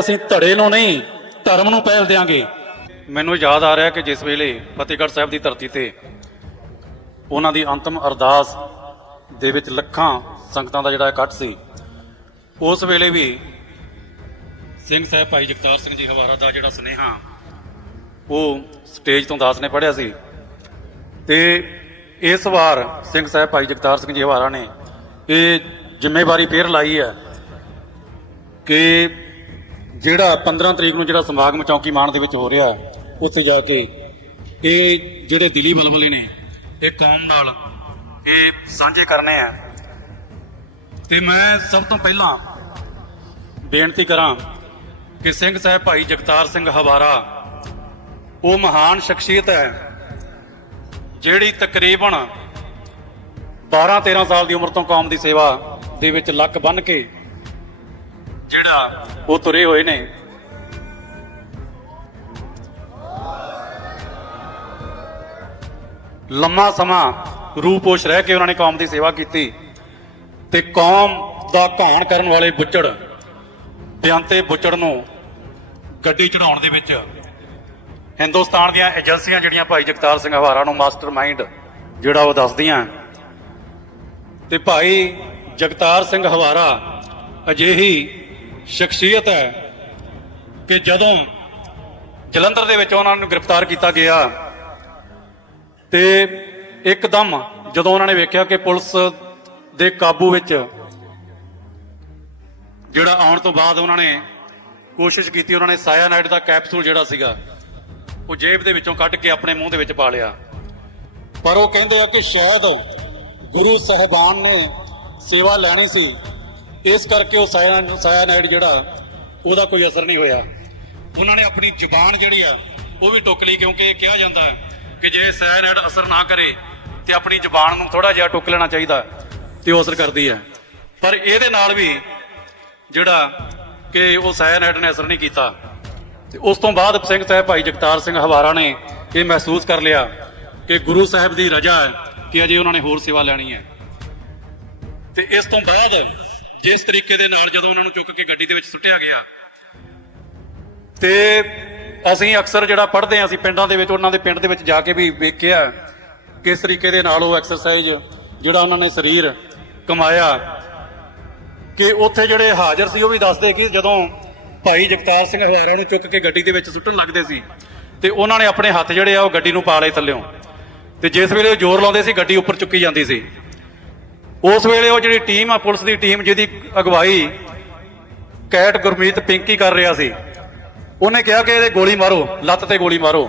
ਅਸੀਂ ਧੜੇ ਨੂੰ ਨਹੀਂ, ਧਰਮ ਨੂੰ ਪਹਿਲ ਦੇਾਂਗੇ ਮੈਨੂੰ ਯਾਦ ਆ ਰਿਹਾ ਕਿ ਜਿਸ ਵੇਲੇ ਫਤਿਹਗੜ੍ਹ ਸਾਹਿਬ ਦੀ ਧਰਤੀ ਤੇ ਉਹਨਾਂ ਦੀ ਅੰਤਮ ਅਰਦਾਸ ਦੇ ਵਿੱਚ ਲੱਖਾਂ ਸੰਗਤਾਂ ਦਾ ਜਿਹੜਾ ਇਕੱਠ ਸੀ, ਉਸ ਵੇਲੇ ਵੀ ਸਿੰਘ ਸਾਹਿਬ ਭਾਈ ਜਗਤਾਰ ਸਿੰਘ ਜੀ ਹਵਾਰਾ ਦਾ ਜਿਹੜਾ ਸੁਨੇਹਾ, ਉਹ ਸਟੇਜ ਤੋਂ ਦਾਸ ਨੇ ਪੜਿਆ ਸੀ। ਤੇ ਇਸ ਵਾਰ ਸਿੰਘ ਸਾਹਿਬ ਭਾਈ ਜਗਤਾਰ ਸਿੰਘ ਜੀ ਹਵਾਰਾ ਨੇ ਇਹ ਜ਼ਿੰਮੇਵਾਰੀ ਫੇਰ ਲਾਈ ਹੈ ਕਿ ਜਿਹੜਾ 15 ਤਰੀਕ ਨੂੰ ਜਿਹੜਾ ਸਮਾਗਮ ਚੌਂਕੀ ਮਾਨ ਦੇ ਵਿੱਚ ਹੋ ਰਿਹਾ ਉੱਥੇ ਜਾ ਕੇ ਇਹ ਜਿਹੜੇ ਦਿੱਲੀ ਬਲਬਲੇ ਨੇ, ਇਹ ਕੌਮ ਨਾਲ ਇਹ ਸਾਂਝੇ ਕਰਨੇ ਆ। ਤੇ ਮੈਂ ਸਭ ਤੋਂ ਪਹਿਲਾਂ ਬੇਨਤੀ ਕਰਾਂ ਕਿ ਸਿੰਘ ਸਾਹਿਬ ਭਾਈ ਜਗਤਾਰ ਸਿੰਘ ਹਵਾਰਾ, ਉਹ ਮਹਾਨ ਸ਼ਖਸੀਅਤ ਹੈ, ਜਿਹੜੀ ਤਕਰੀਬਨ 12 13 ਸਾਲ ਦੀ ਉਮਰ ਤੋਂ ਕੌਮ ਦੀ ਸੇਵਾ ਦੇ ਵਿੱਚ ਲੱਕ ਬੰਨ ਕੇ ਜਿਹੜਾ ਉਹ ਤੁਰੇ ਹੋਏ ਨੇ। ਲੰਮਾ ਸਮਾਂ ਰੂਪੋਸ਼ ਰਹਿ ਕੇ ਉਹਨਾਂ ਨੇ ਕੌਮ ਦੀ ਸੇਵਾ ਕੀਤੀ ਤੇ ਕੌਮ ਦਾ ਘਾਣ ਕਰਨ ਵਾਲੇ ਬੁੱਚੜ, ਬਿਆੰਤੇ ਬੁੱਚੜ ਨੂੰ ਗੱਡੀ ਚੜਾਉਣ ਦੇ ਵਿੱਚ ਹਿੰਦੁਸਤਾਨ ਦੀਆਂ ਏਜੰਸੀਆਂ ਜਿਹੜੀਆਂ ਭਾਈ ਜਗਤਾਰ ਸਿੰਘ ਹਵਾਰਾ ਨੂੰ ਮਾਸਟਰਮਾਈਂਡ ਜਿਹੜਾ ਉਹ ਦੱਸਦੀਆਂ। ਤੇ ਭਾਈ ਜਗਤਾਰ ਸਿੰਘ ਹਵਾਰਾ ਅਜਿਹੀ ਸ਼ਖਸੀਅਤ ਹੈ ਕਿ ਜਦੋਂ ਜਲੰਧਰ ਦੇ ਵਿੱਚ ਉਹਨਾਂ ਨੂੰ ਗ੍ਰਿਫਤਾਰ ਕੀਤਾ ਗਿਆ ਤੇ ਇੱਕਦਮ ਜਦੋਂ ਉਹਨਾਂ ਨੇ ਵੇਖਿਆ ਕਿ ਪੁਲਿਸ ਦੇ ਕਾਬੂ ਵਿੱਚ ਜਿਹੜਾ ਆਉਣ ਤੋਂ ਬਾਅਦ ਉਹਨਾਂ ਨੇ ਕੋਸ਼ਿਸ਼ ਕੀਤੀ, ਉਹਨਾਂ ਨੇ ਸਾਇਆਨਾਈਡ ਦਾ ਕੈਪਸੂਲ ਜਿਹੜਾ ਸੀਗਾ, ਉਹ ਜੇਬ ਦੇ ਵਿੱਚੋਂ ਕੱਢ ਕੇ ਆਪਣੇ ਮੂੰਹ ਦੇ ਵਿੱਚ ਪਾ ਲਿਆ। ਪਰ ਉਹ ਕਹਿੰਦੇ ਆ ਕਿ ਸ਼ਾਇਦ ਗੁਰੂ ਸਾਹਿਬਾਨ ਨੇ ਸੇਵਾ ਲੈਣੀ ਸੀ। ਇਸ ਕਰਕੇ ਉਹ ਸਾਇਆਨ- ਸਾਇਆਨਾਈਡ ਜਿਹੜਾ, ਉਹਦਾ ਕੋਈ ਅਸਰ ਨਹੀਂ ਹੋਇਆ। ਉਹਨਾਂ ਨੇ ਆਪਣੀ ਜ਼ੁਬਾਨ ਜਿਹੜੀ ਆ, ਉਹ ਵੀ ਟੁੱਕ ਲਈ ਕਿਉਂਕਿ ਇਹ ਕਿਹਾ ਜਾਂਦਾ ਹੈ ਕਿ ਜੇ ਸਾਇਆਨਾਈਡ ਅਸਰ ਨਾ ਕਰੇ ਤੇ ਆਪਣੀ ਜ਼ੁਬਾਨ ਨੂੰ ਥੋੜਾ ਜਿਹਾ ਟੁੱਕ ਲੈਣਾ ਚਾਹੀਦਾ ਤੇ ਉਹ ਅਸਰ ਕਰਦੀ ਹੈ। ਪਰ ਇਹਦੇ ਨਾਲ ਵੀ ਜਿਹੜਾ ਕਿ ਉਹ ਸਾਇਆਨਾਈਡ ਨੇ ਅਸਰ ਨਹੀਂ ਕੀਤਾ। ਤੇ ਉਸ ਤੋਂ ਬਾਅਦ ਸਿੰਘ ਸਾਹਿਬ ਭਾਈ ਜਗਤਾਰ ਸਿੰਘ ਹਵਾਰਾ ਨੇ ਇਹ ਮਹਿਸੂਸ ਕਰ ਲਿਆ ਕਿ ਗੁਰੂ ਸਾਹਿਬ ਦੀ ਰਜਾ ਹੈ ਕਿ ਅਜੇ ਉਹਨਾਂ ਨੇ ਹੋਰ ਸੇਵਾ ਲੈਣੀ ਹੈ। ਤੇ ਇਸ ਤੋਂ ਬਾਅਦ ਜਿਸ ਤਰੀਕੇ ਦੇ ਨਾਲ ਜਦੋਂ ਉਹਨਾਂ ਨੂੰ ਚੁੱਕ ਕੇ ਗੱਡੀ ਦੇ ਵਿੱਚ ਸੁੱਟਿਆ ਗਿਆ। ਤੇ ਅਸੀਂ ਅਕਸਰ ਜਿਹੜਾ ਪੜ੍ਹਦੇ ਹਾਂ, ਅਸੀਂ ਪਿੰਡਾਂ ਦੇ ਵਿੱਚ, ਉਹਨਾਂ ਦੇ ਪਿੰਡ ਦੇ ਵਿੱਚ ਜਾ ਕੇ ਵੀ ਵੇਖਿਆ ਕਿਸ ਤਰੀਕੇ ਦੇ ਨਾਲ ਉਹ ਐਕਸਰਸਾਈਜ਼ ਜਿਹੜਾ ਉਹਨਾਂ ਨੇ ਸਰੀਰ ਕਮਾਇਆ। ਕਿ ਉੱਥੇ ਜਿਹੜੇ ਹਾਜ਼ਰ ਸੀ ਉਹ ਵੀ ਦੱਸਦੇ ਕਿ ਜਦੋਂ ਭਾਈ ਜਗਤਾਰ ਸਿੰਘ ਹਵਾਰਾ ਨੂੰ ਚੁੱਕ ਕੇ ਗੱਡੀ ਦੇ ਵਿੱਚ ਸੁੱਟਣ ਲੱਗਦੇ ਸੀ ਤੇ ਉਹਨਾਂ ਨੇ ਆਪਣੇ ਹੱਥ ਜਿਹੜੇ ਆ ਉਹ ਗੱਡੀ ਨੂੰ ਪਾ ਲਏ ਥੱਲਿਓਂ। ਤੇ ਜਿਸ ਵੇਲੇ ਉਹ ਜ਼ੋਰ ਲਾਉਂਦੇ ਸੀ, ਗੱਡੀ ਉੱਪਰ ਚੁੱਕੀ ਜਾਂਦੀ ਸੀ। ਉਸ ਵੇਲੇ ਉਹ ਜਿਹੜੀ ਟੀਮ ਆ, ਪੁਲਿਸ ਦੀ ਟੀਮ ਜਿਹਦੀ ਅਗਵਾਈ ਕੈਟ ਗੁਰਮੀਤ ਪਿੰਕੀ ਕਰ ਰਿਹਾ ਸੀ, ਉਹਨੇ ਕਿਹਾ ਕਿ ਇਹਦੇ ਗੋਲੀ ਮਾਰੋ, ਲੱਤ ਤੇ ਗੋਲੀ ਮਾਰੋ।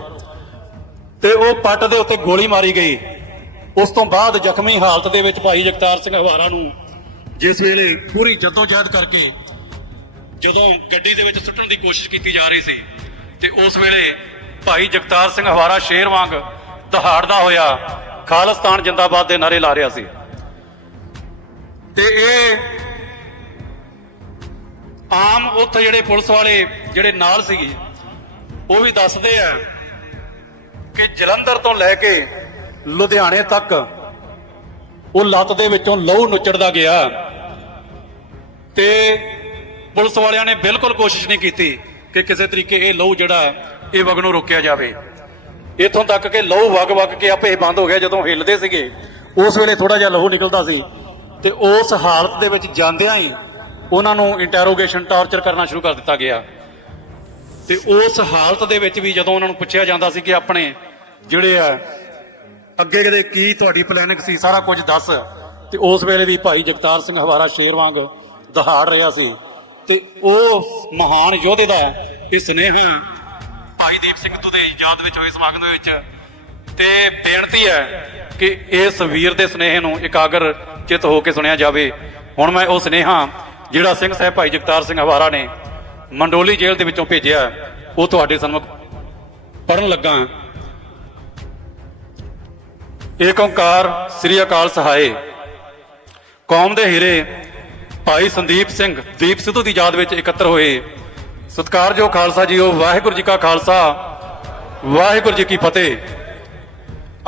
ਤੇ ਉਹ ਪੱਟ ਦੇ ਉੱਤੇ ਗੋਲੀ ਮਾਰੀ ਗਈ। ਉਸ ਤੋਂ ਬਾਅਦ ਜ਼ਖਮੀ ਹਾਲਤ ਦੇ ਵਿੱਚ ਭਾਈ ਜਗਤਾਰ ਸਿੰਘ ਹਵਾਰਾ ਨੂੰ ਜਿਸ ਵੇਲੇ ਪੂਰੀ ਜਦੋਜਹਿਦ ਕਰਕੇ ਜਦੋਂ ਗੱਡੀ ਦੇ ਵਿੱਚ ਸੁੱਟਣ ਦੀ ਕੋਸ਼ਿਸ਼ ਕੀਤੀ ਜਾ ਰਹੀ ਸੀ, ਤੇ ਉਸ ਵੇਲੇ ਭਾਈ ਜਗਤਾਰ ਸਿੰਘ ਹਵਾਰਾ ਸ਼ੇਰ ਵਾਂਗ ਦਹਾੜਦਾ ਹੋਇਆ ਖਾਲਿਸਤਾਨ ਜਿੰਦਾਬਾਦ ਦੇ ਨਾਰੇ ਲਾ ਰਿਹਾ ਸੀ। ਤੇ ਇਹ ਆਮ ਉੱਥੇ ਜਿਹੜੇ ਪੁਲਿਸ ਵਾਲੇ ਜਿਹੜੇ ਨਾਲ ਸੀਗੇ, ਉਹ ਵੀ ਦੱਸਦੇ ਆ ਕਿ ਜਲੰਧਰ ਤੋਂ ਲੈ ਕੇ ਲੁਧਿਆਣੇ ਤੱਕ ਉਹ ਲੱਤ ਦੇ ਵਿੱਚੋਂ ਲਹੂ ਨੁੱਚੜਦਾ ਗਿਆ ਤੇ ਪੁਲਿਸ ਵਾਲਿਆਂ ਨੇ ਬਿਲਕੁਲ ਕੋਸ਼ਿਸ਼ ਨਹੀਂ ਕੀਤੀ ਕਿ ਕਿਸੇ ਤਰੀਕੇ ਇਹ ਲਹੂ ਜਿਹੜਾ ਇਹ ਵਗ ਨੂੰ ਰੋਕਿਆ ਜਾਵੇ। ਇਥੋਂ ਤੱਕ ਕਿ ਲਹੂ ਵਗ ਵਗ ਕੇ ਆਪੇ ਬੰਦ ਹੋ ਗਿਆ ਜਦੋਂ ਹਿੱਲਦੇ ਸੀਗੇ। ਉਸ ਵੇਲੇ ਥੋੜਾ ਜਿਹਾ ਲਹੂ ਨਿਕਲਦਾ ਸੀ। ਤੇ ਉਸ ਹਾਲਤ ਦੇ ਵਿੱਚ ਜਾਂਦਿਆਂ ਹੀ ਉਹਨਾਂ ਨੂੰ ਇੰਟਰੋਗੇਸ਼ਨ ਟਾਰਚਰ ਕਰਨਾ ਸ਼ੁਰੂ ਕਰ ਦਿੱਤਾ ਗਿਆ। ਤੇ ਉਸ ਹਾਲਤ ਦੇ ਵਿੱਚ ਵੀ ਜਦੋਂ ਉਹਨਾਂ ਨੂੰ ਪੁੱਛਿਆ ਜਾਂਦਾ ਸੀ ਕਿ ਆਪਣੇ ਜਿਹੜੇ ਆ, ਅੱਗੇ ਕਦੇ ਕੀ ਤੁਹਾਡੀ ਪਲੈਨਿੰਗ ਸੀ, ਸਾਰਾ ਕੁਝ ਦੱਸ। ਤੇ ਉਸ ਵੇਲੇ ਵੀ ਭਾਈ ਜਗਤਾਰ ਸਿੰਘ ਹਵਾਰਾ ਸ਼ੇਰ ਵਾਂਗ ਦਹਾੜ ਰਿਹਾ ਸੀ। ਤੇ ਉਹ ਮਹਾਨ ਯੋਧੇ ਦਾ ਇਹ ਸੁਨੇਹਾ ਭਾਈ ਦੀਪ ਸਿੰਘ ਤੋਂ ਦੇ ਯਾਦ ਵਿੱਚ ਹੋਏ ਸਮਾਗਮ ਦੇ ਵਿੱਚ। ਤੇ ਬੇਨਤੀ ਹੈ ਕਿ ਇਸ ਵੀਰ ਦੇ ਸੁਨੇਹੇ ਨੂੰ ਇਕਾਗਰ ਚਿਤ ਹੋ ਕੇ ਸੁਣਿਆ ਜਾਵੇ। ਹੁਣ ਮੈਂ ਉਹ ਸੁਨੇਹਾ ਜਿਹੜਾ ਸਿੰਘ ਸਾਹਿਬ ਭਾਈ ਜਗਤਾਰ ਸਿੰਘ ਹਵਾਰਾ ਨੇ ਮੰਡੋਲੀ ਜੇਲ੍ਹ ਦੇ ਵਿੱਚੋਂ ਭੇਜਿਆ, ਉਹ ਤੁਹਾਡੇ ਸਾਹਮਣੇ ਪੜਨ ਲੱਗਾ ਏਕ ਓੰਕਾਰ ਸ੍ਰੀ ਅਕਾਲ ਸਹਾਏ। ਕੌਮ ਦੇ ਹੀਰੇ ਭਾਈ ਸੰਦੀਪ ਸਿੰਘ ਦੀਪ ਸਿੱਧੂ ਦੀ ਯਾਦ ਵਿੱਚ ਇਕੱਤਰ ਹੋਏ। ਸਤਿਕਾਰਯੋਗ ਖਾਲਸਾ ਜੀਓ ਵਾਹਿਗੁਰੂ ਜੀ ਕਾ ਖਾਲਸਾ, ਵਾਹਿਗੁਰੂ ਜੀ ਕੀ ਫਤਿਹ।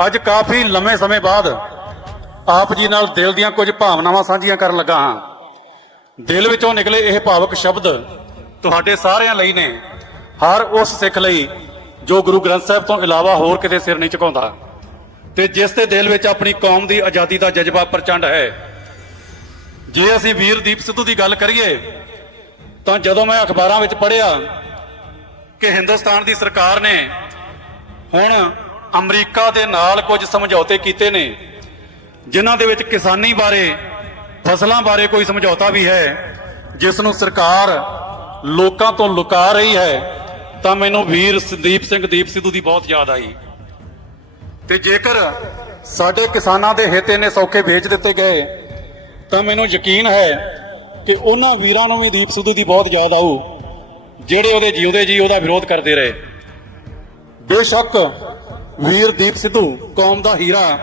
ਅੱਜ ਕਾਫੀ ਲੰਮੇ ਸਮੇਂ ਬਾਅਦ ਆਪ ਜੀ ਨਾਲ ਦਿਲ ਦੀਆਂ ਕੁਝ ਭਾਵਨਾਵਾਂ ਸਾਂਝੀਆਂ ਕਰਨ ਲੱਗਾ ਹਾਂ। ਦਿਲ ਵਿੱਚੋਂ ਨਿਕਲੇ ਇਹ ਭਾਵਕ ਸ਼ਬਦ ਤੁਹਾਡੇ ਸਾਰਿਆਂ ਲਈ ਨੇ। ਹਰ ਉਸ ਸਿੱਖ ਲਈ ਜੋ ਗੁਰੂ ਗ੍ਰੰਥ ਸਾਹਿਬ ਤੋਂ ਇਲਾਵਾ ਹੋਰ ਕਿਤੇ ਸਿਰ ਨਹੀਂ ਝੁਕਾਉਂਦਾ। ਤੇ ਜਿਸ ਦੇ ਦਿਲ ਵਿੱਚ ਆਪਣੀ ਕੌਮ ਦੀ ਆਜ਼ਾਦੀ ਦਾ ਜਜ਼ਬਾ ਪ੍ਰਚੰਡ ਹੈ। ਜੇ ਅਸੀਂ ਵੀਰ ਦੀਪ ਸਿੱਧੂ ਦੀ ਗੱਲ ਕਰੀਏ, ਤਾਂ ਜਦੋਂ ਮੈਂ ਅਖਬਾਰਾਂ ਵਿੱਚ ਪੜ੍ਹਿਆ ਕਿ ਹਿੰਦੁਸਤਾਨ ਦੀ ਸਰਕਾਰ ਨੇ ਹੁਣ ਅਮਰੀਕਾ ਦੇ ਨਾਲ ਕੁਝ ਸਮਝੌਤੇ ਕੀਤੇ ਨੇ ਜਿਨ੍ਹਾਂ ਦੇ ਵਿੱਚ ਕਿਸਾਨੀ ਬਾਰੇ, ਫਸਲਾਂ ਬਾਰੇ ਕੋਈ ਸਮਝੌਤਾ ਵੀ ਹੈ, ਜਿਸ ਨੂੰ ਸਰਕਾਰ ਲੋਕਾਂ ਤੋਂ ਲੁਕਾ ਰਹੀ ਹੈ, ਤਾਂ ਮੈਨੂੰ ਵੀਰ ਸੰਦੀਪ ਸਿੰਘ ਦੀਪ ਸਿੱਧੂ ਦੀ ਬਹੁਤ ਯਾਦ ਆਈ। ਤੇ ਜੇਕਰ ਸਾਡੇ ਕਿਸਾਨਾਂ ਦੇ ਹਿੱਤ ਨੇ ਸੌਖੇ ਵੇਚ ਦਿੱਤੇ ਗਏ, ਤਾਂ ਮੈਨੂੰ ਯਕੀਨ ਹੈ ਕਿ ਉਹਨਾਂ ਵੀਰਾਂ ਨੂੰ ਵੀ ਦੀਪ ਸਿੱਧੂ ਦੀ ਬਹੁਤ ਯਾਦ ਆਊ, ਜਿਹੜੇ ਉਹਦੇ ਜਿਉਂਦੇ ਜੀ, ਉਹਦਾ ਵਿਰੋਧ ਕਰਦੇ ਰਹੇ। ਬੇਸ਼ੱਕ ਵੀਰ ਦੀਪ ਸਿੱਧੂ ਕੌਮ ਦਾ ਹੀਰਾ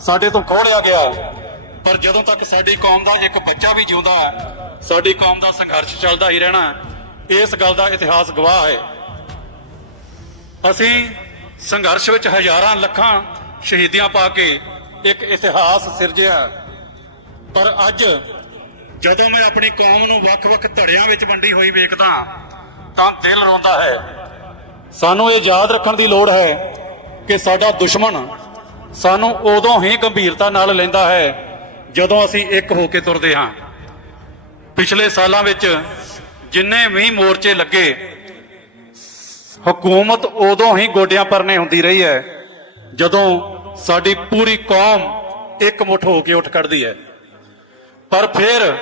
ਸਾਡੇ ਤੋਂ ਖੋਲਿਆ ਗਿਆ? ਪਰ ਜਦੋਂ ਤੱਕ ਸਾਡੀ ਕੌਮ ਦਾ ਇੱਕ ਬੱਚਾ ਵੀ ਜਿਉਂਦਾ ਹੈ, ਸਾਡੀ ਕੌਮ ਦਾ ਸੰਘਰਸ਼ ਚੱਲਦਾ ਹੀ ਰਹਿਣਾ ਇਸ ਗੱਲ ਦਾ ਇਤਿਹਾਸ ਗਵਾਹ ਹੈ। ਅਸੀਂ ਸੰਘਰਸ਼ ਵਿੱਚ ਹਜ਼ਾਰਾਂ ਲੱਖਾਂ ਸ਼ਹੀਦੀਆਂ ਪਾ ਕੇ ਇੱਕ ਇਤਿਹਾਸ ਸਿਰਜਿਆ। ਪਰ ਅੱਜ ਜਦੋਂ ਮੈਂ ਆਪਣੀ ਕੌਮ ਨੂੰ ਵੱਖ-ਵੱਖ ਧੜਿਆਂ ਵਿੱਚ ਵੰਡੀ ਹੋਈ ਵੇਖਦਾ ਤਾਂ ਦਿਲ ਰੋਂਦਾ ਹੈ। ਸਾਨੂੰ ਇਹ ਯਾਦ ਰੱਖਣ ਦੀ ਲੋੜ ਹੈ ਕਿ ਸਾਡਾ ਦੁਸ਼ਮਣ ਸਾਨੂੰ ਉਦੋਂ ਹੀ ਗੰਭੀਰਤਾ ਨਾਲ ਲੈਂਦਾ ਹੈ, ਜਦੋਂ ਅਸੀਂ ਇੱਕ ਹੋ ਕੇ ਤੁਰਦੇ ਹਾਂ। ਪਿਛਲੇ ਸਾਲਾਂ ਵਿੱਚ ਜਿੰਨੇ ਵੀ ਮੋਰਚੇ ਲੱਗੇ, ਹਕੂਮਤ ਉਦੋਂ ਹੀ ਗੋਡਿਆਂ ਪਰਨੇ ਹੁੰਦੀ ਰਹੀ ਹੈ, ਜਦੋਂ ਸਾਡੀ ਪੂਰੀ ਕੌਮ ਇੱਕ ਮੁੱਠ ਹੋ ਕੇ ਉੱਠ ਖੜਦੀ ਹੈ। ਪਰ ਫਿਰ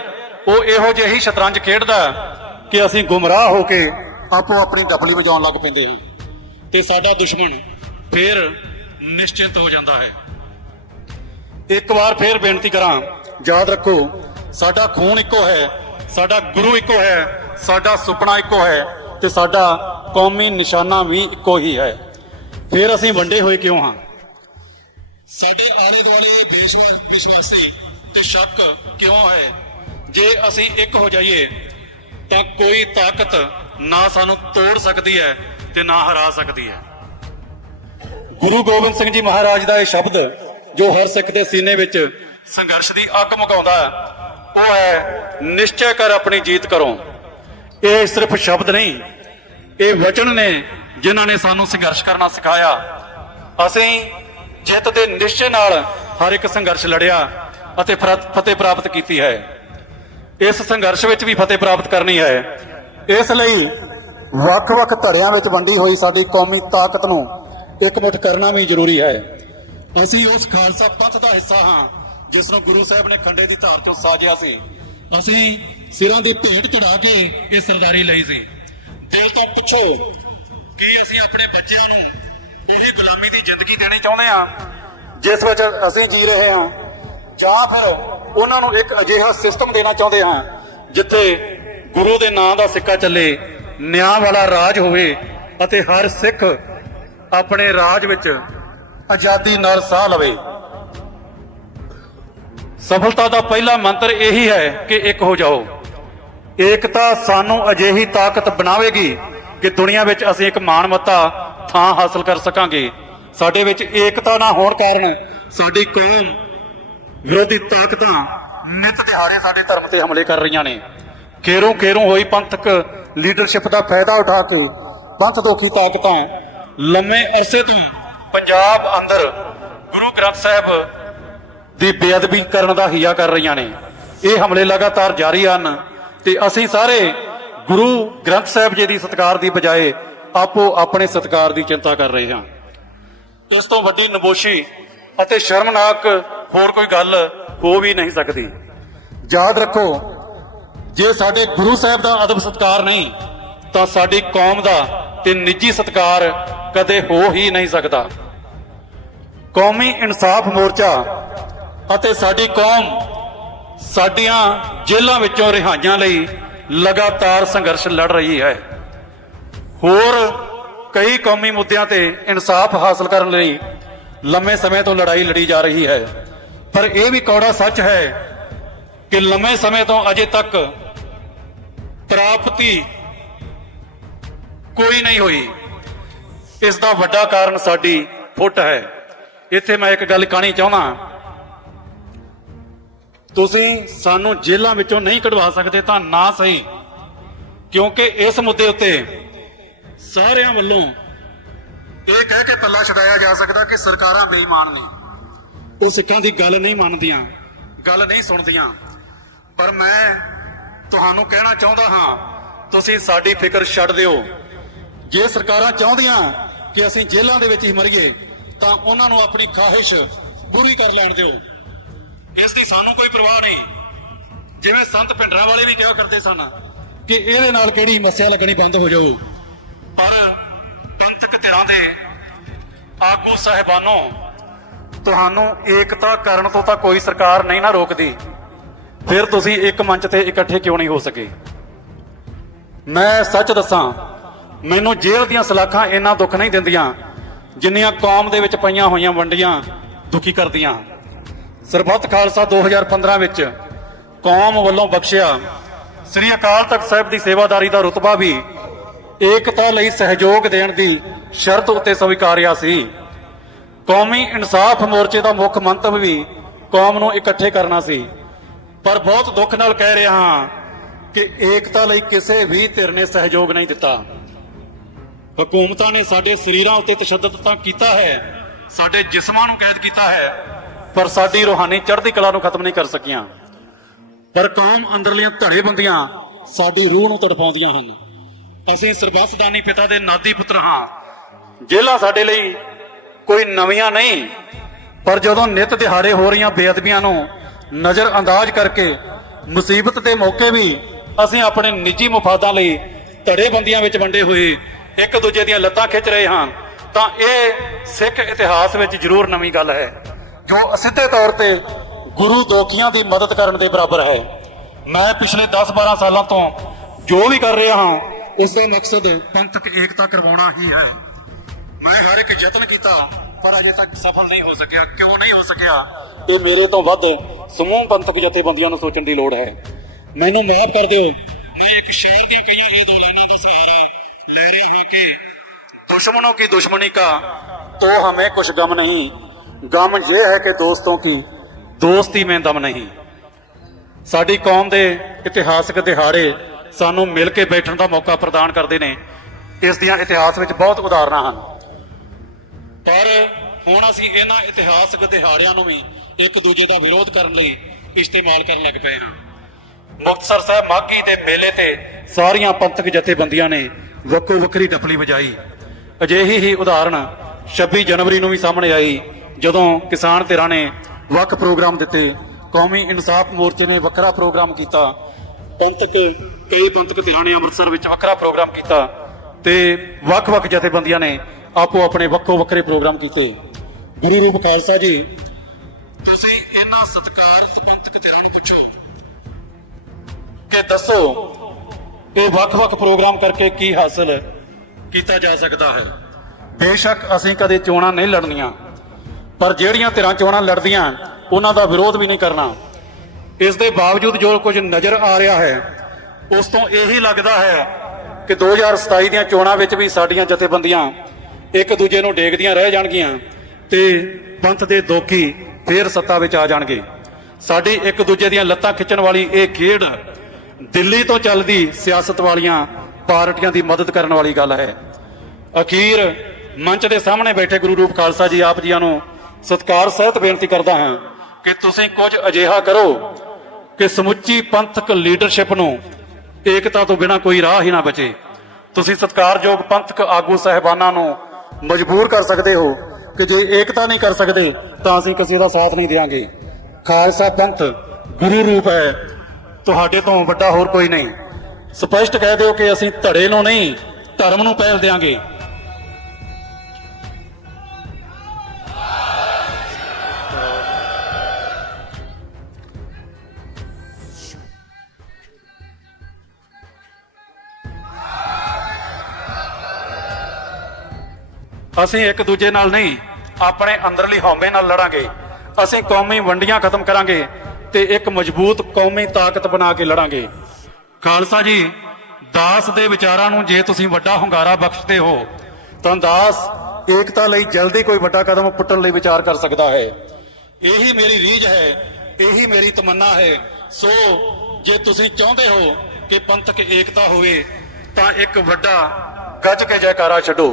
ਉਹ ਇਹੋ ਜਿਹੀ ਸ਼ਤਰੰਜ ਖੇਡਦਾ ਕਿ ਅਸੀਂ ਗੁੰਮਰਾਹ ਹੋ ਕੇ ਆਪੋ ਆਪਣੀ ਡਫਲੀ ਵਜਾਉਣ ਲੱਗ ਪੈਂਦੇ ਹਾਂ। ਤੇ ਸਾਡਾ ਦੁਸ਼ਮਣ ਫਿਰ ਨਿਸ਼ਚਿਤ ਹੋ ਜਾਂਦਾ ਹੈ। ਇੱਕ ਵਾਰ ਫੇਰ ਬੇਨਤੀ ਕਰਾਂ ਯਾਦ ਰੱਖੋ ਸਾਡਾ ਖੂਨ ਇੱਕੋ ਹੈ ਸਾਡਾ ਗੁਰੂ ਇੱਕੋ ਹੈ ਸਾਡਾ ਸੁਪਨਾ ਇੱਕੋ ਹੈ ਤੇ ਸਾਡਾ ਕੌਮੀ ਨਿਸ਼ਾਨਾ ਵੀ ਇੱਕੋ ਹੀ ਹੈ। ਫਿਰ ਅਸੀਂ ਵੰਡੇ ਹੋਏ ਕਿਉਂ ਹਾਂ? ਸਾਡੇ ਆਲੇ ਦੁਆਲੇ ਵਿਸ਼ਵਾਸੀ ਤੇ ਸ਼ੱਕ ਕਿਉਂ ਹੈ? ਜੇ ਅਸੀਂ ਇੱਕ ਹੋ ਜਾਈਏ ਤਾਂ ਕੋਈ ਤਾਕਤ ਨਾ ਸਾਨੂੰ ਤੋੜ ਸਕਦੀ ਹੈ ਤੇ ਨਾ ਹਰਾ ਸਕਦੀ ਹੈ। ਗੁਰੂ ਗੋਬਿੰਦ ਸਿੰਘ ਜੀ ਮਹਾਰਾਜ ਦਾ ਇਹ ਸ਼ਬਦ ਜੋ ਹਰ ਸਿੱਖ ਦੇ ਸੀਨੇ ਵਿੱਚ ਸੰਘਰਸ਼ ਦੀ ਅੱਗ ਮਗਾਉਂਦਾ ਹੈ, ਉਹ ਹੈ, ਨਿਸ਼ਚੈ ਕਰ ਆਪਣੀ ਜੀਤ ਕਰੋ। ਇਹ ਸਿਰਫ ਸ਼ਬਦ ਨਹੀਂ, ਇਹ ਵਚਨ ਨੇ ਜਿਨ੍ਹਾਂ ਨੇ ਸਾਨੂੰ ਸੰਘਰਸ਼ ਕਰਨਾ ਸਿਖਾਇਆ। ਅਸੀਂ ਜਿੱਤ ਦੇ ਨਿਸ਼ਚੇ ਨਾਲ ਹਰ ਇੱਕ ਸੰਘਰਸ਼ ਲੜਿਆ ਅਤੇ ਫਰ- ਫਤਿਹ ਪ੍ਰਾਪਤ ਕੀਤੀ ਹੈ। ਇਸ ਸੰਘਰਸ਼ ਵਿੱਚ ਵੀ ਫਤਿਹ ਪ੍ਰਾਪਤ ਕਰਨੀ ਹੈ। ਇਸ ਲਈ ਵੱਖ-ਵੱਖ ਧੜਿਆਂ ਵਿੱਚ ਵੰਡੀ ਹੋਈ ਸਾਡੀ ਕੌਮੀ ਤਾਕਤ ਨੂੰ ਇਕਮੁੱਠ ਕਰਨਾ ਵੀ ਜ਼ਰੂਰੀ ਹੈ। ਅਸੀਂ ਉਸ ਖਾਲਸਾ ਪੰਥ ਦਾ ਹਿੱਸਾ ਹਾਂ, ਜਿਸ ਨੂੰ ਗੁਰੂ ਸਾਹਿਬ ਨੇ ਖੰਡੇ ਦੀ ਧਾਰ ਤੋਂ ਸਾਜਿਆ ਸੀ। ਅਸੀਂ ਸਿਰਾਂ ਦੀ ਭੇਟ ਚੜਾ ਕੇ ਇਹ ਸਰਦਾਰੀ ਲਈ ਸੀ। ਦਿਲ ਤੋਂ ਪੁੱਛੋ ਕੀ ਅਸੀਂ ਆਪਣੇ ਬੱਚਿਆਂ ਨੂੰ ਉਹੀ ਗੁਲਾਮੀ ਦੀ ਜ਼ਿੰਦਗੀ ਦੇਣੀ ਚਾਹੁੰਦੇ ਹਾਂ, ਜਿਸ ਵਿੱਚ ਅਸੀਂ ਜੀ ਰਹੇ ਹਾਂ, ਜਾਂ ਫਿਰ ਉਹਨਾਂ ਨੂੰ ਇੱਕ ਅਜਿਹਾ ਸਿਸਟਮ ਦੇਣਾ ਚਾਹੁੰਦੇ ਹਾਂ, ਜਿੱਥੇ ਗੁਰੂ ਦੇ ਨਾਂ ਦਾ ਸਿੱਕਾ ਚੱਲੇ, ਨਿਆਂ ਵਾਲਾ ਰਾਜ ਹੋਵੇ ਅਤੇ ਹਰ ਸਿੱਖ ਆਪਣੇ ਰਾਜ ਵਿੱਚ ਆਜ਼ਾਦੀ ਨਾਲ ਸਾਹ ਲਵੇ। ਸਫਲਤਾ ਦਾ ਪਹਿਲਾ ਮੰਤਰ ਇਹੀ ਹੈ ਕਿ ਇੱਕ ਹੋ ਜਾਓ। ਏਕਤਾ ਸਾਨੂੰ ਅਜਿਹੀ ਤਾਕਤ ਬਣਾਵੇਗੀ ਕਿ ਦੁਨੀਆ ਵਿੱਚ ਅਸੀਂ ਇੱਕ ਮਾਣਮੱਤਾ ਥਾਂ ਹਾਸਲ ਕਰ ਸਕਾਂਗੇ। ਸਾਡੇ ਵਿੱਚ ਏਕਤਾ ਨਾ ਹੋਣ ਕਾਰਨ ਸਾਡੀ ਕੌਮ ਵਿਰੋਧੀ ਤਾਕਤਾਂ ਨਿਤ ਦਿਹਾੜੇ ਸਾਡੇ ਧਰਮ ਤੇ ਹਮਲੇ ਕਰ ਰਹੀਆਂ ਨੇ। ਕੇਰੋਂ ਕੇਰੋਂ ਹੋਈ ਪੰਥਕ ਲੀਡਰਸ਼ਿਪ ਦਾ ਫਾਇਦਾ ਉਠਾ ਕੇ ਪੰਥ ਦੋਖੀ ਤਾਕਤਾਂ ਲੰਮੇ ਅਰਸੇ ਤੋਂ ਪੰਜਾਬ ਅੰਦਰ ਗੁਰੂ ਗ੍ਰੰਥ ਸਾਹਿਬ ਦੀ ਬੇਅਦਬੀ ਕਰਨ ਦਾ ਹੀਆ ਕਰ ਰਹੀਆਂ ਨੇ। ਇਹ ਹਮਲੇ ਲਗਾਤਾਰ ਜਾਰੀ ਹਨ ਤੇ ਅਸੀਂ ਸਾਰੇ ਗੁਰੂ ਗ੍ਰੰਥ ਸਾਹਿਬ ਜੀ ਦੀ ਸਤਕਾਰ ਦੀ ਬਜਾਏ ਆਪੋ ਆਪਣੇ ਸਤਕਾਰ ਦੀ ਚਿੰਤਾ ਕਰ ਰਹੇ ਹਾਂ। ਇਸ ਤੋਂ ਵੱਡੀ ਨਬੋਸ਼ੀ ਅਤੇ ਸ਼ਰਮਨਾਕ ਹੋਰ ਕੋਈ ਗੱਲ ਹੋ ਵੀ ਨਹੀਂ ਸਕਦੀ। ਯਾਦ ਰੱਖੋ, ਜੇ ਸਾਡੇ ਗੁਰੂ ਸਾਹਿਬ ਦਾ ਅਦਬ ਸਤਕਾਰ ਨਹੀਂ, ਤਾਂ ਸਾਡੀ ਕੌਮ ਦਾ ਤੇ ਨਿੱਜੀ ਸਤਕਾਰ ਕਦੇ ਹੋ ਹੀ ਨਹੀਂ ਸਕਦਾ। ਕੌਮੀ ਇਨਸਾਫ ਮੋਰਚਾ ਅਤੇ ਸਾਡੀ ਕੌਮ ਸਾਡੀਆਂ ਜੇਲ੍ਹਾਂ ਵਿੱਚੋਂ ਰਿਹਾਈਆਂ ਲਈ ਲਗਾਤਾਰ ਸੰਘਰਸ਼ ਲੜ ਰਹੀ ਹੈ। ਹੋਰ ਕਈ ਕੌਮੀ ਮੁੱਦਿਆਂ ਤੇ ਇਨਸਾਫ ਹਾਸਲ ਕਰਨ ਲਈ ਲੰਮੇ ਸਮੇਂ ਤੋਂ ਲੜਾਈ ਲੜੀ ਜਾ ਰਹੀ ਹੈ। ਪਰ ਇਹ ਵੀ ਕੌੜਾ ਸੱਚ ਹੈ ਕਿ ਲੰਮੇ ਸਮੇਂ ਤੋਂ ਅਜੇ ਤੱਕ ਪ੍ਰਾਪਤੀ ਕੋਈ ਨਹੀਂ ਹੋਈ। ਇਸ ਦਾ ਵੱਡਾ ਕਾਰਨ ਸਾਡੀ ਫੁੱਟ ਹੈ। ਇੱਥੇ ਮੈਂ ਇੱਕ ਗੱਲ ਕਹਾਣੀ ਚਾਹੁੰਦਾ ਤੁਸੀਂ ਸਾਨੂੰ ਜੇਲ੍ਹਾਂ ਵਿੱਚੋਂ ਨਹੀਂ ਕਢਵਾ ਸਕਦੇ ਤਾਂ ਨਾ ਸਹੀ, ਕਿਉਂਕਿ ਇਸ ਮੁੱਦੇ ਉੱਤੇ ਸਾਰਿਆਂ ਵੱਲੋਂ ਇਹ ਕਹਿ ਕੇ ਪੱਲਾ ਛਡਾਇਆ ਜਾ ਸਕਦਾ ਕਿ ਸਰਕਾਰਾਂ ਬੇਈਮਾਨ ਨੇ। ਉਹ ਸਿੱਖਾਂ ਦੀ ਗੱਲ ਨਹੀਂ ਮੰਨਦੀਆਂ, ਗੱਲ ਨਹੀਂ ਸੁਣਦੀਆਂ। ਪਰ ਮੈਂ ਤੁਹਾਨੂੰ ਕਹਿਣਾ ਚਾਹੁੰਦਾ ਹਾਂ, ਤੁਸੀਂ ਸਾਡੀ ਫਿਕਰ ਛੱਡ ਦਿਓ। ਜੇ ਸਰਕਾਰਾਂ ਚਾਹੁੰਦੀਆਂ ਕਿ ਅਸੀਂ ਜੇਲ੍ਹਾਂ ਦੇ ਵਿੱਚ ਹੀ ਮਰੀਏ, ਤਾਂ ਉਹਨਾਂ ਨੂੰ ਆਪਣੀ ਖਾਹਿਸ਼ ਪੂਰੀ ਕਰ ਲੈਣ ਦਿਓ। ਇਸ ਦੀ ਸਾਨੂੰ ਕੋਈ ਪਰਵਾਹ ਨਹੀਂ। ਜਿਵੇਂ ਸੰਤ ਪਿੰਡਰਾਂ ਵਾਲੇ ਵੀ ਕਿਹਾ ਕਰਦੇ ਸਨ ਕਿ ਇਹਦੇ ਨਾਲ ਕਿਹੜੀ ਮੱਸਿਆ ਲੱਗਣੀ ਬੰਦ ਹੋ ਜਾਊ। ਪਰ ਪੰਥਕ ਧਿਰਾਂ ਦੇ ਆਗੂ ਸਾਹਿਬਾਨੋ, ਤੁਹਾਨੂੰ ਏਕਤਾ ਕਰਨ ਤੋਂ ਤਾਂ ਕੋਈ ਸਰਕਾਰ ਨਹੀਂ ਨਾ ਰੋਕਦੀ। ਫਿਰ ਤੁਸੀਂ ਇੱਕ ਮੰਚ ਤੇ ਇਕੱਠੇ ਕਿਉਂ ਨਹੀਂ ਹੋ ਸਕੇ? ਮੈਂ ਸੱਚ ਦੱਸਾਂ ਮੈਨੂੰ ਜੇਲ੍ਹ ਦੀਆਂ ਸਲਾਖਾਂ ਇੰਨਾ ਦੁੱਖ ਨਹੀਂ ਦਿੰਦੀਆਂ ਜਿੰਨੀਆਂ ਕੌਮ ਦੇ ਵਿੱਚ ਪਈਆਂ ਹੋਈਆਂ ਵੰਡੀਆਂ ਦੁਖੀ ਕਰਦੀਆਂ। ਸਰਬੱਤ ਖਾਲਸਾ 2015 ਵਿੱਚ ਕੌਮ ਵੱਲੋਂ ਬਖਸ਼ਿਆ ਸ੍ਰੀ ਅਕਾਲ ਤਖਤ ਸਾਹਿਬ ਦੀ ਸੇਵਾਦਾਰੀ ਦਾ ਰੁਤਬਾ ਵੀ ਏਕਤਾ ਲਈ ਸਹਿਯੋਗ ਦੇਣ ਦੀ ਸ਼ਰਤ ਉੱਤੇ ਸਵੀਕਾਰਿਆ ਸੀ। ਕੌਮੀ ਇਨਸਾਫ ਮੋਰਚੇ ਦਾ ਮੁੱਖ ਮੰਤਵ ਵੀ ਕੌਮ ਨੂੰ ਇਕੱਠੇ ਕਰਨਾ ਸੀ। ਪਰ ਬਹੁਤ ਦੁੱਖ ਨਾਲ ਕਹਿ ਰਿਹਾ ਹਾਂ ਕਿ ਏਕਤਾ ਲਈ ਕਿਸੇ ਵੀ ਧਿਰ ਨੇ ਸਹਿਯੋਗ ਨਹੀਂ ਦਿੱਤਾ। ਹਕੂਮਤਾਂ ਨੇ ਸਾਡੇ ਸਰੀਰਾਂ ਉੱਤੇ ਤਸ਼ੱਦਦ ਤਾਂ ਕੀਤਾ ਹੈ, ਸਾਡੇ ਜਿਸਮਾਂ ਨੂੰ ਕੈਦ ਕੀਤਾ ਹੈ, ਪਰ ਸਾਡੀ ਰੂਹਾਨੀ ਚੜ੍ਹਦੀ ਕਲਾ ਨੂੰ ਖਤਮ ਨਹੀਂ ਕਰ ਸਕੀਆਂ। ਪਰ ਕੌਮ ਅੰਦਰਲੀਆਂ ਧੜੇਬੰਦੀਆਂ ਸਾਡੀ ਰੂਹ ਨੂੰ ਤੜਪਾਉਂਦੀਆਂ ਹਨ। ਅਸੀਂ ਸਰਬੱਸਦਾਨੀ ਪਿਤਾ ਦੇ ਨਾਦੀ ਪੁੱਤਰ ਹਾਂ। ਜੇਲ੍ਹਾਂ ਸਾਡੇ ਲਈ ਕੋਈ ਨਵੀਆਂ ਨਹੀਂ, ਪਰ ਜਦੋਂ ਨਿਤ ਦਿਹਾੜੇ ਹੋ ਰਹੀਆਂ ਬੇਅਦਬੀਆਂ ਨੂੰ ਨਜ਼ਰ ਅੰਦਾਜ਼ ਕਰਕੇ ਮੁਸੀਬਤ ਦੇ ਮੌਕੇ ਵੀ ਅਸੀਂ ਆਪਣੇ ਨਿੱਜੀ ਮੁਫਾਦਾਂ ਲਈ ਧੜੇਬੰਦੀਆਂ ਵਿੱਚ ਵੰਡੇ ਹੋਏ ਇੱਕ ਦੂਜੇ ਦੀਆਂ ਲੱਤਾਂ ਖਿੱਚ ਰਹੇ ਹਨ ਤਾਂ ਇਹ ਸਿੱਖ ਇਤਿਹਾਸ ਵਿੱਚ ਜ਼ਰੂਰ ਨਵੀਂ ਗੱਲ ਹੈ, ਜੋ ਅਸਿੱਧੇ ਤੌਰ ਤੇ ਗੁਰੂ ਦੋਖੀਆਂ ਦੀ ਮਦਦ ਕਰਨ ਦੇ ਬਰਾਬਰ ਹੈ। ਮੈਂ ਪਿਛਲੇ 10-12 ਸਾਲਾਂ ਤੋਂ ਜੋ ਵੀ ਕਰ ਰਿਹਾ ਹਾਂ, ਉਸ ਦਾ ਮਕਸਦ ਪੰਥਕ ਏਕਤਾ ਕਰਵਾਉਣਾ ਹੀ ਹੈ। ਮੈਂ ਹਰ ਇੱਕ ਯਤਨ ਕੀਤਾ, ਪਰ ਅਜੇ ਤੱਕ ਸਫਲ ਨਹੀਂ ਹੋ ਸਕਿਆ। ਕਿਉਂ ਨਹੀਂ ਹੋ ਸਕਿਆ? ਇਹ ਮੇਰੇ ਤੋਂ ਵੱਧ ਸਮੂਹ ਪੰਥਕ ਜਥੇਬੰਦੀਆਂ ਨੂੰ ਸੋਚਣ ਦੀ ਲੋੜ ਹੈ। ਮੈਨੂੰ ਮਾਫ ਕਰ ਦਿਓ। ਮੈਂ ਇੱਕ ਸ਼ਹਿਰ ਦੀਆਂ ਕਈਆਂ ਇਹ ਦੋ ਲਾਈਨਾਂ ਦਾ ਸਹਾਰਾ ਲੈ ਰਿਹਾ ਹਾਂ ਕਿ दुश्मनों की दुश्मनी का तो हमें कुछ गम नहीं गम ये है कि दोस्तों की ਦੋਸਤੀ में ਦਮ ਨਹੀਂ ਸਾਡੀ ਕੌਮ ਦੇ ਇਤਿਹਾਸਕ ਦਿਹਾੜੇ ਸਾਨੂੰ ਮਿਲ ਕੇ ਬੈਠਣ ਦਾ ਮੌਕਾ ਪ੍ਰਦਾਨ ਕਰਦੇ ਨੇ ਇਸ ਦੀਆਂ ਇਤਿਹਾਸ ਵਿੱਚ ਬਹੁਤ ਉਦਾਹਰਨਾਂ ਹਨ ਪਰ ਹੁਣ ਅਸੀਂ ਇਹਨਾਂ ਇਤਿਹਾਸਕ ਦਿਹਾੜਿਆਂ ਨੂੰ ਵੀ ਇੱਕ ਦੂਜੇ ਦਾ ਵਿਰੋਧ ਕਰਨ ਲਈ ਇਸਤੇਮਾਲ ਕਰਨ ਲੱਗ ਪਏ ਹਾਂ ਮੁਕਤਸਰ ਸਾਹਿਬ ਮਾਗੀ ਦੇ ਮੇਲੇ ਤੇ ਸਾਰੀਆਂ ਪੰਥਕ ਜਥੇਬੰਦੀਆਂ ਨੇ ਵੱਖੋ ਵੱਖਰੀ ਡਫਲੀ ਵਜਾਈ। ਅਜਿਹੀ ਹੀ ਉਦਾਹਰਣ 26 ਜਨਵਰੀ ਨੂੰ ਵੀ ਸਾਹਮਣੇ ਆਈ, ਜਦੋਂ ਕਿਸਾਨ ਧਿਰਾਂ ਨੇ ਵੱਖ ਪ੍ਰੋਗਰਾਮ ਦਿੱਤੇ। ਕੌਮੀ ਇਨਸਾਫ ਮੋਰਚੇ ਨੇ ਵੱਖਰਾ ਪ੍ਰੋਗਰਾਮ ਕੀਤਾ। ਪੰਥਕ, ਕਈ ਪੰਥਕ ਧਿਰਾਂ ਨੇ ਅੰਮ੍ਰਿਤਸਰ ਵਿੱਚ ਵੱਖਰਾ ਪ੍ਰੋਗਰਾਮ ਕੀਤਾ ਤੇ ਵੱਖ-ਵੱਖ ਜਥੇਬੰਦੀਆਂ ਨੇ ਆਪੋ ਆਪਣੇ ਵੱਖੋ ਵੱਖਰੇ ਪ੍ਰੋਗਰਾਮ ਕੀਤੇ। ਗੁਰੂ ਰੂਪ ਖਾਲਸਾ ਜੀ, ਤੁਸੀਂ ਇਹਨਾਂ ਸਤਿਕਾਰਤ ਪੰਥਕ ਧਿਰਾਂ ਨੂੰ ਪੁੱਛੋ ਕਿ ਦੱਸੋ ਇਹ ਵੱਖ-ਵੱਖ ਪ੍ਰੋਗਰਾਮ ਕਰਕੇ ਕੀ ਹਾਸਲ ਕੀਤਾ ਜਾ ਸਕਦਾ ਹੈ? ਬੇਸ਼ੱਕ ਅਸੀਂ ਕਦੇ ਚੋਣਾਂ ਨਹੀਂ ਲੜਨੀਆਂ, ਪਰ ਜਿਹੜੀਆਂ ਧਿਰਾਂ ਚੋਣਾਂ ਲੜਦੀਆਂ, ਉਹਨਾਂ ਦਾ ਵਿਰੋਧ ਵੀ ਨਹੀਂ ਕਰਨਾ। ਇਸ ਦੇ ਬਾਵਜੂਦ ਜੋ ਕੁਝ ਨਜ਼ਰ ਆ ਰਿਹਾ ਹੈ, ਉਸ ਤੋਂ ਇਹੀ ਲੱਗਦਾ ਹੈ ਕਿ 2027 ਦੀਆਂ ਚੋਣਾਂ ਵਿੱਚ ਵੀ ਸਾਡੀਆਂ ਜਥੇਬੰਦੀਆਂ ਇੱਕ ਦੂਜੇ ਨੂੰ ਡੇਗਦੀਆਂ ਰਹਿ ਜਾਣਗੀਆਂ ਤੇ ਪੰਥ ਦੇ ਦੋਖੀ ਫੇਰ ਸੱਤਾ ਵਿੱਚ ਆ ਜਾਣਗੇ। ਸਾਡੀ ਇੱਕ ਦੂਜੇ ਦੀਆਂ ਲੱਤਾਂ ਖਿੱਚਣ ਵਾਲੀ ਇਹ ਖੇਡ ਦਿੱਲੀ ਤੋਂ ਚੱਲਦੀ ਸਿਆਸਤ ਵਾਲੀਆਂ ਪਾਰਟੀਆਂ ਦੀ ਮਦਦ ਕਰਨ ਵਾਲੀ ਗੱਲ ਹੈ। ਅਖੀਰ ਮੰਚ ਦੇ ਸਾਹਮਣੇ ਬੈਠੇ ਗੁਰੂ ਰੂਪ ਖਾਲਸਾ ਜੀ ਆਪ ਜੀਆਂ ਨੂੰ ਸਤਿਕਾਰ ਸਹਿਤ ਬੇਨਤੀ ਕਰਦਾ ਹਾਂ ਕਿ ਤੁਸੀਂ ਕੁਝ ਅਜਿਹਾ ਕਰੋ ਕਿ ਸਮੁੱਚੀ ਪੰਥਕ ਲੀਡਰਸ਼ਿਪ ਨੂੰ ਏਕਤਾ ਤੋਂ ਬਿਨਾ ਕੋਈ ਰਾਹ ਹੀ ਨਾ ਬਚੇ। ਤੁਸੀਂ ਸਤਿਕਾਰਯੋਗ ਪੰਥਕ ਆਗੂ ਸਹਿਬਾਨਾਂ ਨੂੰ ਮਜਬੂਰ ਕਰ ਸਕਦੇ ਹੋ ਕਿ ਜੇ ਏਕਤਾ ਨਹੀਂ ਕਰ ਸਕਦੇ ਤਾਂ ਅਸੀਂ ਕਿਸੇ ਦਾ ਸਾਥ ਨਹੀਂ ਦੇਵਾਂਗੇ ਖਾਲਸਾ ਪੰਥ ਗੁਰੂ ਰੂਪ ਹੈ। ਤੁਹਾਡੇ ਤੋਂ ਵੱਡਾ ਹੋਰ ਕੋਈ ਨਹੀਂ। ਸਪਸ਼ਟ ਕਹਿ ਦਿਓ ਕਿ ਅਸੀਂ ਧੜੇ ਨੂੰ ਨਹੀਂ, ਧਰਮ ਨੂੰ ਪਹਿਲ ਦੇਵਾਂਗੇ ਅਸੀਂ ਇੱਕ ਦੂਜੇ ਨਾਲ ਨਹੀਂ, ਆਪਣੇ ਅੰਦਰਲੀ ਹਉਮੈ ਨਾਲ ਲੜਾਂਗੇ। ਅਸੀਂ ਕੌਮੀ ਵੰਡੀਆਂ ਖਤਮ ਕਰਾਂਗੇ। ਤੇ ਇੱਕ ਮਜ਼ਬੂਤ ਕੌਮੀ ਤਾਕਤ ਬਣਾ ਕੇ ਲੜਾਂਗੇ। ਖਾਲਸਾ ਜੀ, ਦਾਸ ਦੇ ਵਿਚਾਰਾਂ ਨੂੰ ਜੇ ਤੁਸੀਂ ਵੱਡਾ ਹੁੰਗਾਰਾ ਬਖਸ਼ਦੇ ਹੋ, ਤਾਂ ਦਾਸ ਏਕਤਾ ਲਈ ਜਲਦੀ ਕੋਈ ਵੱਡਾ ਕਦਮ ਪੁੱਟਣ ਲਈ ਵਿਚਾਰ ਕਰ ਸਕਦਾ ਹੈ। ਇਹੀ ਮੇਰੀ ਰੀਝ ਹੈ, ਇਹੀ ਮੇਰੀ ਤਮੰਨਾ ਹੈ। ਸੋ, ਜੇ ਤੁਸੀਂ ਚਾਹੁੰਦੇ ਹੋ ਕਿ ਪੰਥਕ ਏਕਤਾ ਹੋਵੇ, ਤਾਂ ਇੱਕ ਵੱਡਾ ਗੱਜ ਕੇ ਜੈਕਾਰਾ ਛੱਡੋ।